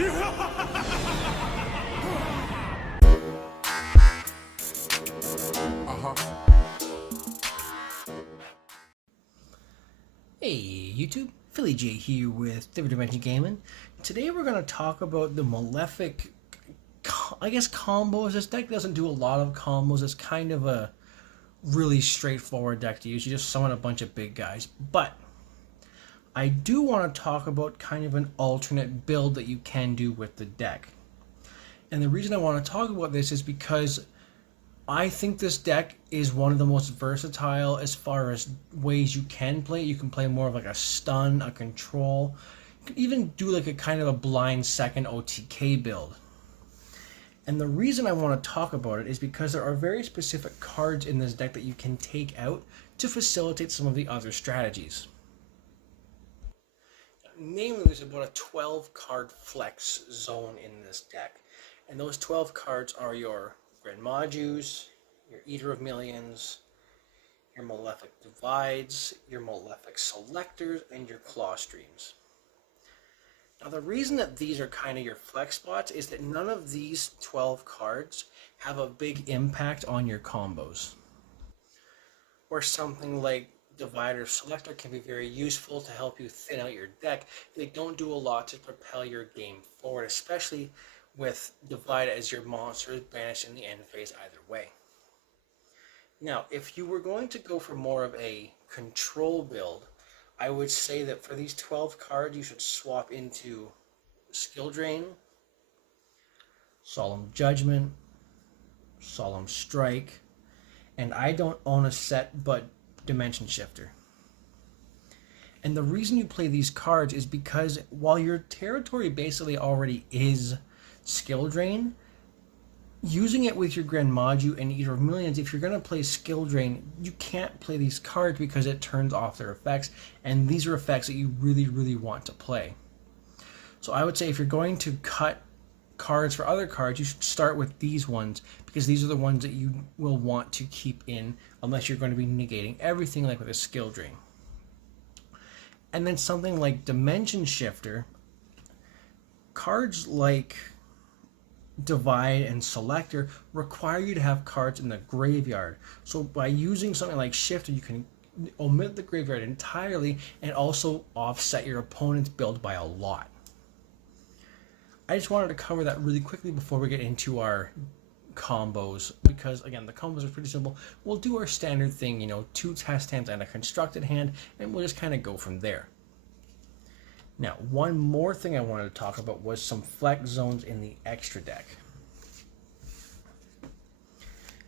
Hey YouTube, Philly J here with Different Dimension Gaming. Today we're going to talk about the Malefic, I guess, combos. This deck doesn't do a lot of combos. It's kind of a really straightforward deck to use. You just summon a bunch of big guys. But I do want to talk about kind of an alternate build that you can do with the deck. And the reason I want to talk about this is because I think this deck is one of the most versatile as far as ways you can play it. You can play more of like a stun, a control. You can even do like a kind of a blind second OTK build. And the reason I want to talk about it is because there are very specific cards in this deck that you can take out to facilitate some of the other strategies. Namely, there's about a 12 card flex zone in this deck. And those 12 cards are your Grand Majus, your Eater of Millions, your Malefic Divides, your Malefic Selectors, and your Claw Streams. Now the reason that these are kind of your flex spots is that none of these 12 cards have a big impact on your combos. Where something like Divide or Selector can be very useful to help you thin out your deck, they don't do a lot to propel your game forward, especially with Divide as your monster is banished in the end phase either way. Now, if you were going to go for more of a control build, I would say that for these 12 cards, you should swap into Skill Drain, Solemn Judgment, Solemn Strike, and I don't own a set but Dimension Shifter. And the reason you play these cards is because while your territory basically already is Skill Drain, using it with your Grand Maju and Eater of Millions, if you're going to play Skill Drain, you can't play these cards because it turns off their effects, and these are effects that you really want to play. So I would say if you're going to cut cards for other cards, you should start with these ones, because these are the ones that you will want to keep in unless you're going to be negating everything like with a Skill Drain. And then something like Dimension Shifter, cards like Divide and Selector require you to have cards in the graveyard. So by using something like Shifter, you can omit the graveyard entirely and also offset your opponent's build by a lot. I just wanted to cover that really quickly before we get into our combos, because again, the combos are pretty simple. We'll do our standard thing, 2 test hands and a constructed hand, and we'll just kind of go from there. Now, one more thing I wanted to talk about was some flex zones in the extra deck.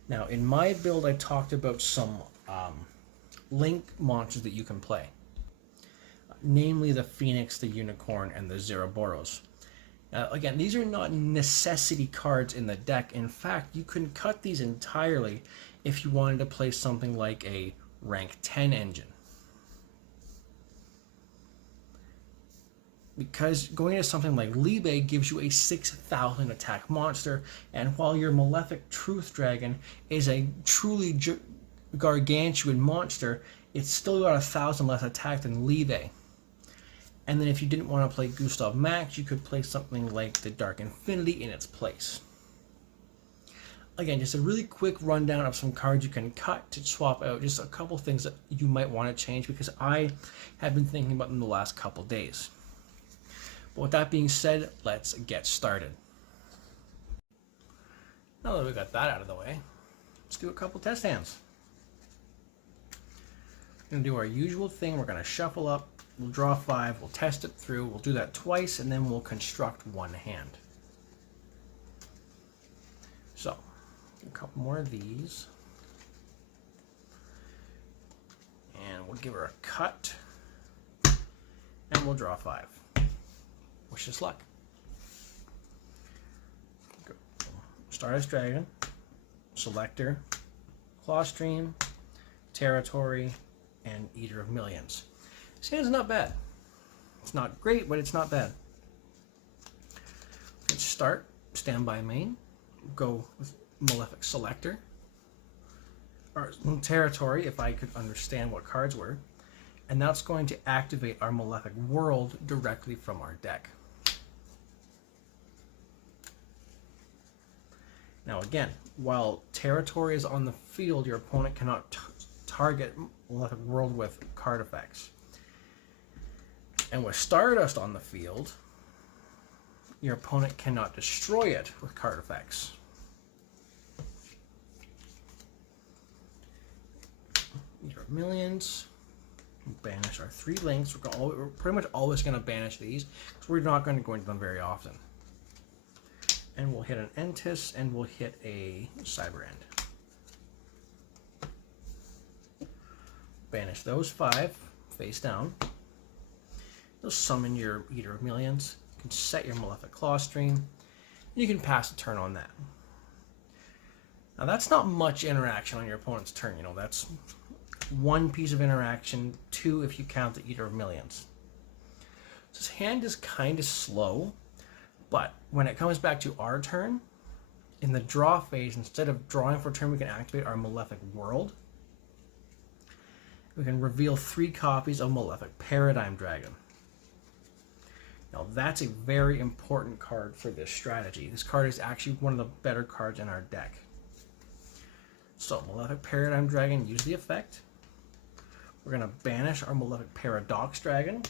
Now, in my build, I talked about some link monsters that you can play. Namely, the Phoenix, the Unicorn, and the Zeraboros. Now, again, these are not necessity cards in the deck. In fact, you can cut these entirely if you wanted to play something like a rank 10 engine. Because going into something like Libe gives you a 6,000 attack monster, and while your Malefic Truth Dragon is a truly gargantuan monster, it's still got 1,000 less attack than Libe. And then if you didn't want to play Gustav Max, you could play something like the Dark Infinity in its place. Again, just a really quick rundown of some cards you can cut to swap out, just a couple things that you might want to change, because I have been thinking about them the last couple days. But with that being said, let's get started. Now that we got that out of the way, let's do a couple test hands. We're going to do our usual thing. We're going to shuffle up, we'll draw 5, we'll test it through, we'll do that twice, and then we'll construct one hand. So, a couple more of these. And we'll give her a cut, and we'll draw 5. Wish us luck. Go. Stardust Dragon, Selector, Claw Stream, Territory, and Eater of Millions. This hand's not bad. It's not great, but it's not bad. Let's start standby main. Go with Malefic Selector, or Territory, if I could understand what cards were, and that's going to activate our Malefic World directly from our deck. Now again, while territory is on the field, your opponent cannot target Malefic World with card effects. And with Stardust on the field, your opponent cannot destroy it with card effects. Eater of Millions. Banish our 3 links. We're pretty much always going to banish these because we're not going to go into them very often. And we'll hit an Entis and we'll hit a Cyber End. Banish those 5 face down. You'll summon your Eater of Millions. You can set your Malefic Claw Stream. And you can pass a turn on that. Now that's not much interaction on your opponent's turn. You know, that's 1 piece of interaction, 2 if you count the Eater of Millions. So this hand is kind of slow, but when it comes back to our turn, in the draw phase, instead of drawing for a turn, we can activate our Malefic World. We can reveal 3 copies of Malefic Paradigm Dragon. Now that's a very important card for this strategy. This card is actually one of the better cards in our deck. So Malefic Paradigm Dragon, use the effect. We're going to banish our Malefic Paradox Dragon.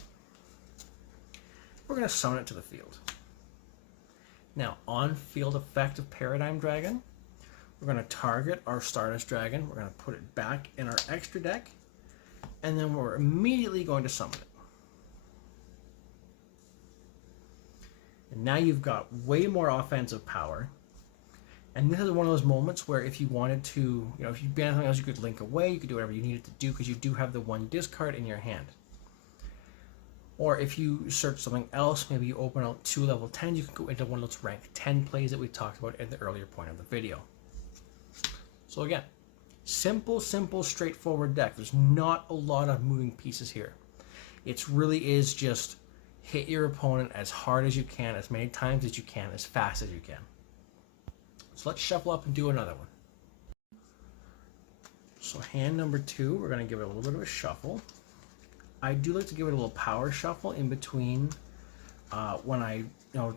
We're going to summon it to the field. Now on field effect of Paradigm Dragon, we're going to target our Stardust Dragon. We're going to put it back in our extra deck. And then we're immediately going to summon it. And now you've got way more offensive power. And this is one of those moments where if you wanted to, you know, if you ban something else, you could link away, you could do whatever you needed to do because you do have the 1 discard in your hand. Or if you search something else, maybe you open out 2 level 10s, you can go into one of those rank 10 plays that we talked about at the earlier point of the video. So again, simple, straightforward deck. There's not a lot of moving pieces here. It really is just hit your opponent as hard as you can, as many times as you can, as fast as you can. So let's shuffle up and do another one. So hand number 2, we're going to give it a little bit of a shuffle. I do like to give it a little power shuffle in between when I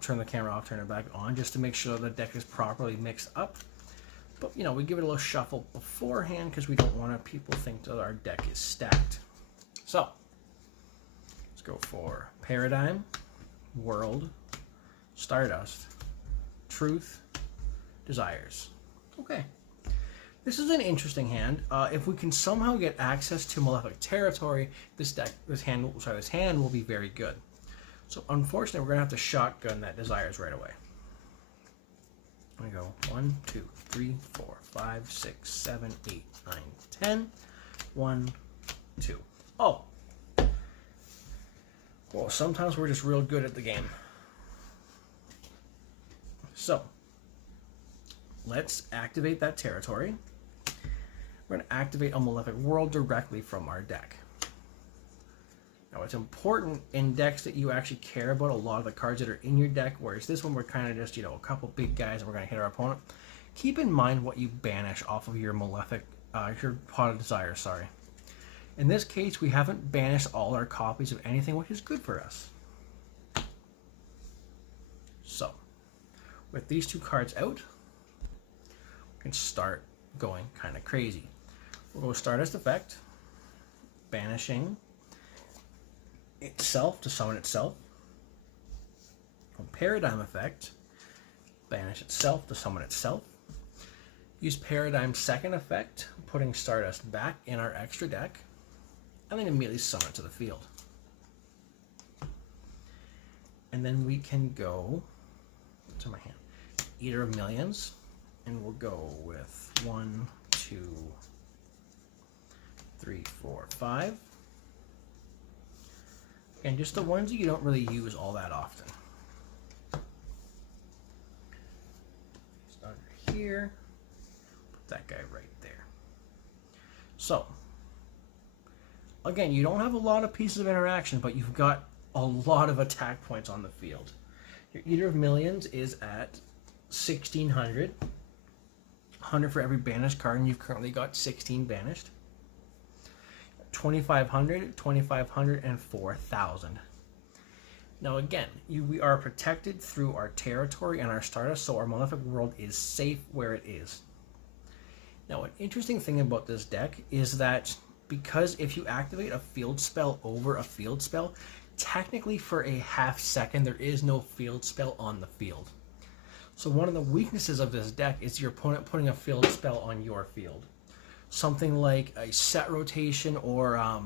turn the camera off, turn it back on, just to make sure the deck is properly mixed up. But we give it a little shuffle beforehand because we don't want people think that our deck is stacked. So let's go for Paradigm, World, Stardust, Truth, Desires. Okay. This is an interesting hand. If we can somehow get access to Malefic territory, this hand will be very good. So unfortunately, we're gonna have to shotgun that Desires right away. I'm gonna go 1, 2, 3, 4, 5, 6, 7, 8, 9, 10. 1, 2. Oh. Well, sometimes we're just real good at the game. So let's activate that territory. We're going to activate a Malefic World directly from our deck. Now it's important in decks that you actually care about a lot of the cards that are in your deck, whereas this one we're kind of just, a couple big guys and we're going to hit our opponent. Keep in mind what you banish off of your Malefic, your Pot of Desire, sorry. In this case, we haven't banished all our copies of anything, which is good for us. So, with these 2 cards out, we can start going kind of crazy. We'll go Stardust effect, banishing itself to summon itself. Paradigm effect, banish itself to summon itself. Use Paradigm second effect, putting Stardust back in our extra deck, and then immediately summon it to the field. And then we can go to my hand, Eater of Millions, and we'll go with 1, 2, 3, 4, 5. And just the ones that you don't really use all that often. Just under here, put that guy right there. So, again, you don't have a lot of pieces of interaction, but you've got a lot of attack points on the field. Your Eater of Millions is at 1,600. 100 for every banished card, and you've currently got 16 banished. 2,500, 2,500, and 4,000. Now again, we are protected through our territory and our Stardust, so our Malefic world is safe where it is. Now an interesting thing about this deck is that because if you activate a field spell over a field spell, technically for a half second there is no field spell on the field. So one of the weaknesses of this deck is your opponent putting a field spell on your field. Something like a set rotation or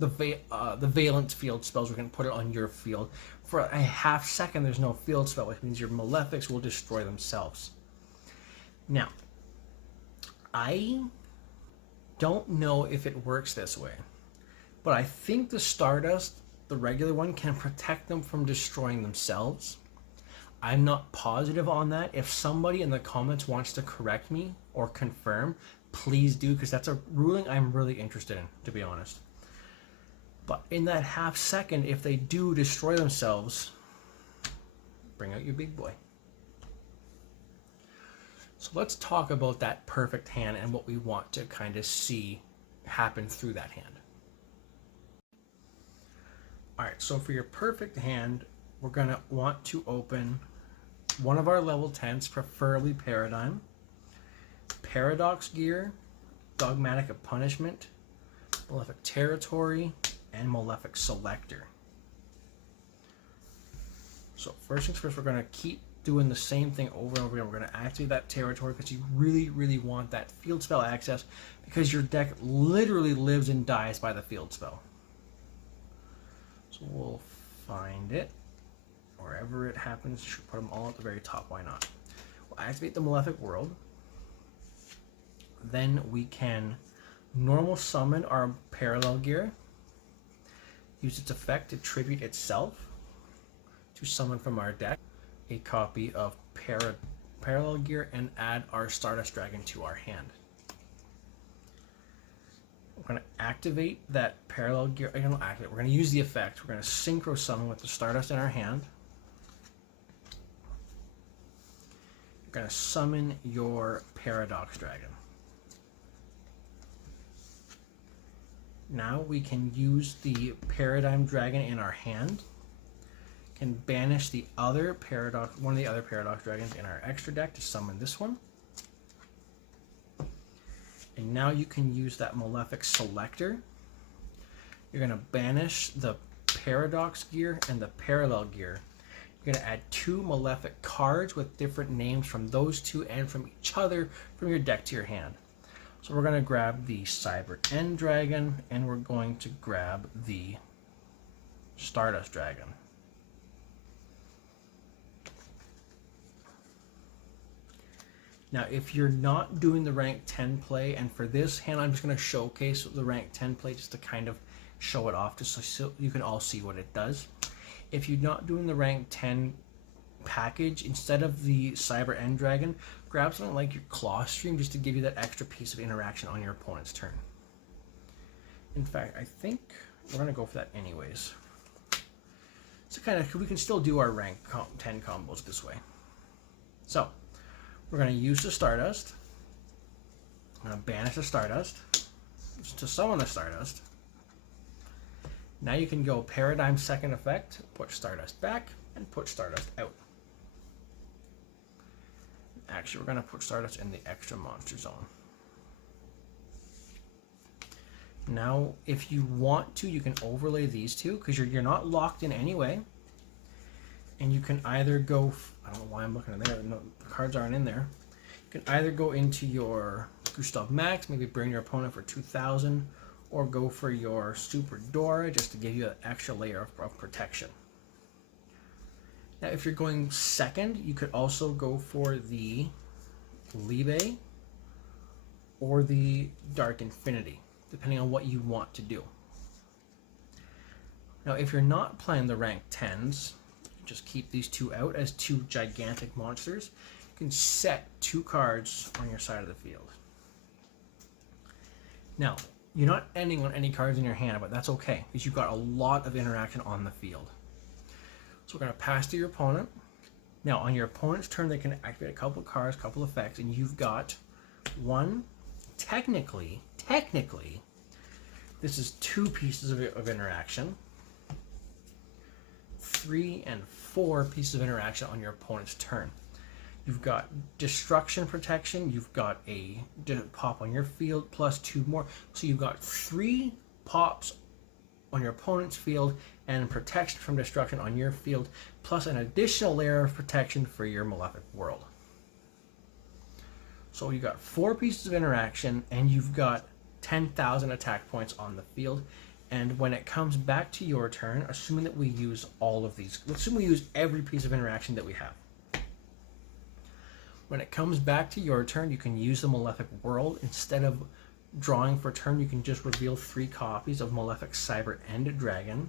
the Valent field spells, we're going to put it on your field. For a half second there's no field spell, which means your Malefics will destroy themselves. Now, I don't know if it works this way, but I think the Stardust, the regular one, can protect them from destroying themselves. I'm not positive on that. If somebody in the comments wants to correct me or confirm, please do, because that's a ruling I'm really interested in, to be honest. But in that half second, if they do destroy themselves, bring out your big boy. So let's talk about that perfect hand and what we want to kind of see happen through that hand. Alright, so for your perfect hand, we're going to want to open one of our level 10s, preferably Paradigm, Paradox Gear, Dogmatic of Punishment, Malefic Territory, and Malefic Selector. So first things first, we're going to keep doing the same thing over and over again. We're going to activate that territory because you really, really want that field spell access, because your deck literally lives and dies by the field spell. So we'll find it wherever it happens. You should put them all at the very top. Why not? We'll activate the Malefic World. Then we can normal summon our Parallel Gear. Use its effect to tribute itself to summon from our deck a copy of Parallel Gear and add our Stardust Dragon to our hand. We're going to activate that Parallel Gear. I don't activate. We're going to use the effect. We're going to synchro summon with the Stardust in our hand. You're going to summon your Paradox Dragon. Now we can use the Paradigm Dragon in our hand. Can banish the other one of the other Paradox Dragons in our extra deck to summon this one. And now you can use that Malefic Selector. You're going to banish the Paradox Gear and the Parallel Gear. You're going to add 2 Malefic cards with different names from those two and from each other from your deck to your hand. So we're going to grab the Cyber End Dragon, and we're going to grab the Stardust Dragon. Now, if you're not doing the rank 10 play, and for this hand I'm just going to showcase the rank 10 play just to kind of show it off, just so you can all see what it does. If you're not doing the rank 10 package, instead of the Cyber End Dragon, grab something like your Claw Stream just to give you that extra piece of interaction on your opponent's turn. In fact, I think we're going to go for that anyways. So we can still do our rank 10 combos this way. So we're going to use the Stardust. I'm going to banish the Stardust to summon the Stardust. Now you can go Paradigm second effect, put Stardust back, and put Stardust out. Actually, we're going to put Stardust in the extra monster zone. Now, if you want to, you can overlay these two, because you're not locked in anyway. And you can either go, I don't know why I'm looking in there, no, the cards aren't in there. You can either go into your Gustav Max, maybe bring your opponent for 2,000, or go for your Super Dora just to give you an extra layer of protection. Now, if you're going second, you could also go for the Libe or the Dark Infinity, depending on what you want to do. Now, if you're not playing the rank 10s, just keep these two out as 2 gigantic monsters. You can set 2 cards on your side of the field. Now, you're not ending on any cards in your hand, but that's okay, because you've got a lot of interaction on the field. So we're going to pass to your opponent. Now, on your opponent's turn, they can activate a couple cards, a couple effects, and you've got one, technically, this is 2 pieces of interaction. 3 and 4 pieces of interaction on your opponent's turn. You've got destruction protection, you've got a pop on your field plus 2 more. So you've got 3 pops on your opponent's field and protection from destruction on your field, plus an additional layer of protection for your Malefic world. So you've got 4 pieces of interaction and you've got 10,000 attack points on the field. And when it comes back to your turn, assuming that we use all of these, let's assume we use every piece of interaction that we have. When it comes back to your turn, you can use the Malefic world. Instead of drawing for turn, you can just reveal 3 copies of Malefic Cyber and Dragon.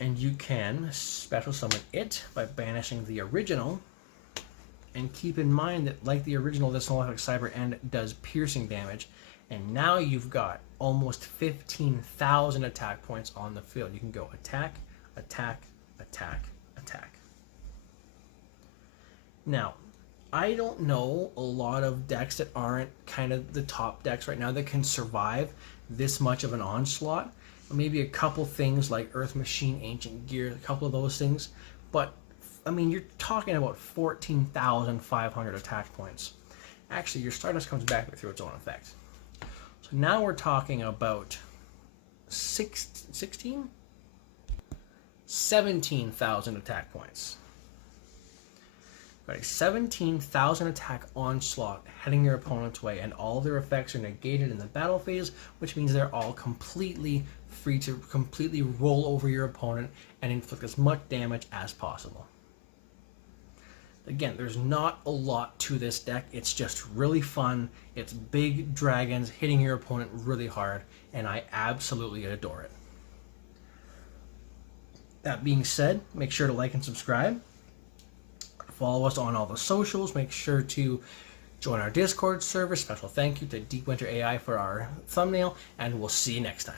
And you can special summon it by banishing the original. And keep in mind that, like the original, this Malefic Cyber End does piercing damage. And now you've got almost 15,000 attack points on the field. You can go attack, attack, attack, attack. Now, I don't know a lot of decks that aren't kind of the top decks right now that can survive this much of an onslaught. Maybe a couple things like Earth Machine, Ancient Gear, a couple of those things. But, I mean, you're talking about 14,500 attack points. Actually, your Stardust comes back through its own effect. So now we're talking about 17,000 attack points. Got a 17,000 attack onslaught heading your opponent's way, and all their effects are negated in the battle phase, which means they're all completely free to completely roll over your opponent and inflict as much damage as possible. Again, there's not a lot to this deck. It's just really fun. It's big dragons hitting your opponent really hard, and I absolutely adore it. That being said, make sure to like and subscribe. Follow us on all the socials. Make sure to join our Discord server. Special thank you to Deep Winter AI for our thumbnail, and we'll see you next time.